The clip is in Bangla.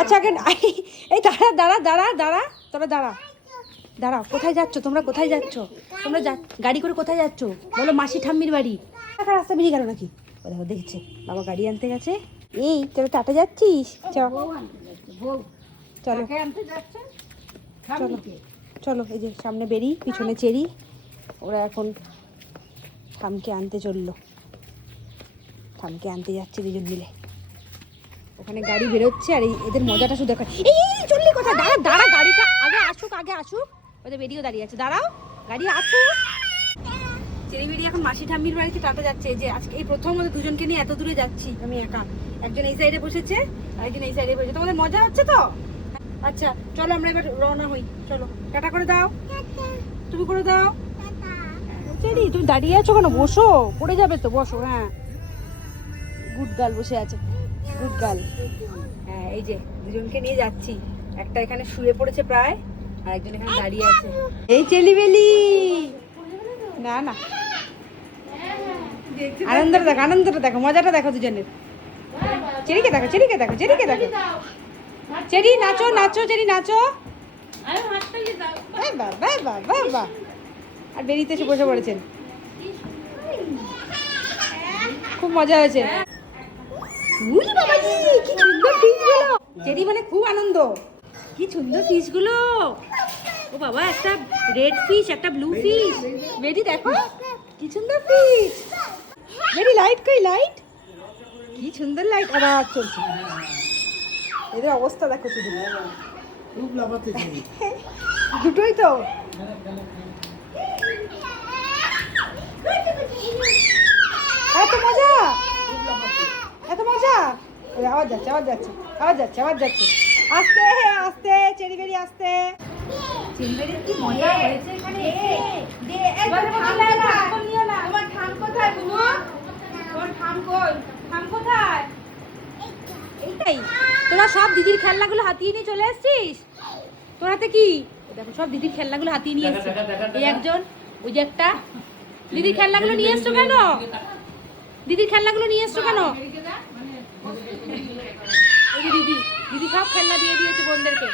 আচ্ছা এই দাঁড়া দাঁড়া দাঁড়া দাঁড়া তোরা দাঁড়া দাঁড়াও। কোথায় যাচ্ছ তোমরা? কোথায় যাচ্ছ তোমরা? গাড়ি করে কোথায় যাচ্ছ বলো? মাসি ঠাম্মির বাড়ি। রাস্তা বেরিয়ে গেল নাকি? ও দেখো দেখছে বাবা গাড়ি আনতে গেছে। এই তোরা টাটা যাচ্ছিস? চলো চলো চলো। এই যে সামনে বেরি, পিছনে চেরি। ওরা এখন ঠামকে আনতে চললো। ঠামকে আনতে যাচ্ছে দুজন মিলে। ওখানে গাড়ি বেরোচ্ছে আর এদের মজাটা শুধু দেখা। এই চললি কোথায়? দাঁড়া দাঁড়া, গাড়িটা আগে আসুক। ওদের বেরিয়েও দাঁড়িয়ে আছে, দাঁড়াও গাড়ি আসুক। চেরি বেরি এখন মাসি ঠাম্মির বাড়িতে টাটা যাচ্ছে। এই যে আজকে এই প্রথম ওদের দুজনকে নিয়ে এত দূরে যাচ্ছি আমি একা। একজন এই সাইডে বসেছে, আরেকজন এই সাইডে বসেছে। তোমাদের মজা হচ্ছে তো? আচ্ছা চলো আমরা এবার রওনা হই। চলো টাটা করে দাও। তুমি করে দাও। চেরি তুমি দাঁড়িয়ে আছো কেন? বসো, পড়ে যাবে তো। বসো। হ্যাঁ গুড গার্ল বসে আছে, গুড গার্ল। হ্যাঁ এই যে দুজনকে নিয়ে যাচ্ছি। একটা এখানে শুয়ে পড়েছে প্রায়, আর একজন এখানে দাঁড়িয়ে আছে। এই চেলিবেলি না না, আনন্দটা দেখো, মজাটা দেখো দুজনের। চেরিকে দেখো। চেরি নাচো চেরি নাচো। বাবা আর বেরিতে এসে বসে পড়েছেন। খুব মজা হয়েছে। কি সুন্দর ফিশগুলো। চেরি মানে খুব আনন্দ। কি সুন্দর ফিশগুলো। ও বাবা, একটা রেড ফিশ, একটা ব্লু ফিশ। বেরি দেখো কি সুন্দর ফিশ। বেরি লাইট কই? লাইট কি সুন্দর লাইট। আবার চলছে। এদের অবস্থা দেখো শুধু। দুটোই তো। এত মজা। আওয়াজ যাচ্ছে। আস্তে চেরি বেরি আস্তে। চেরি বেরির কি মজা হয়েছে এখানে। এইটাই তোরা সব দিদির খেলনাগুলো হাতিয়ে নিয়ে চলে আসছিস। তোর হাতে কি? দেখো সব দিদির খেলনাগুলো হাতিয়ে নিয়ে এসছে। এই একজন, ওই যে একটা। দিদির খেলনাগুলো নিয়ে এসছো কেন? ওই যে দিদি সব খেলনা দিয়ে দিয়েছে বোনদেরকে।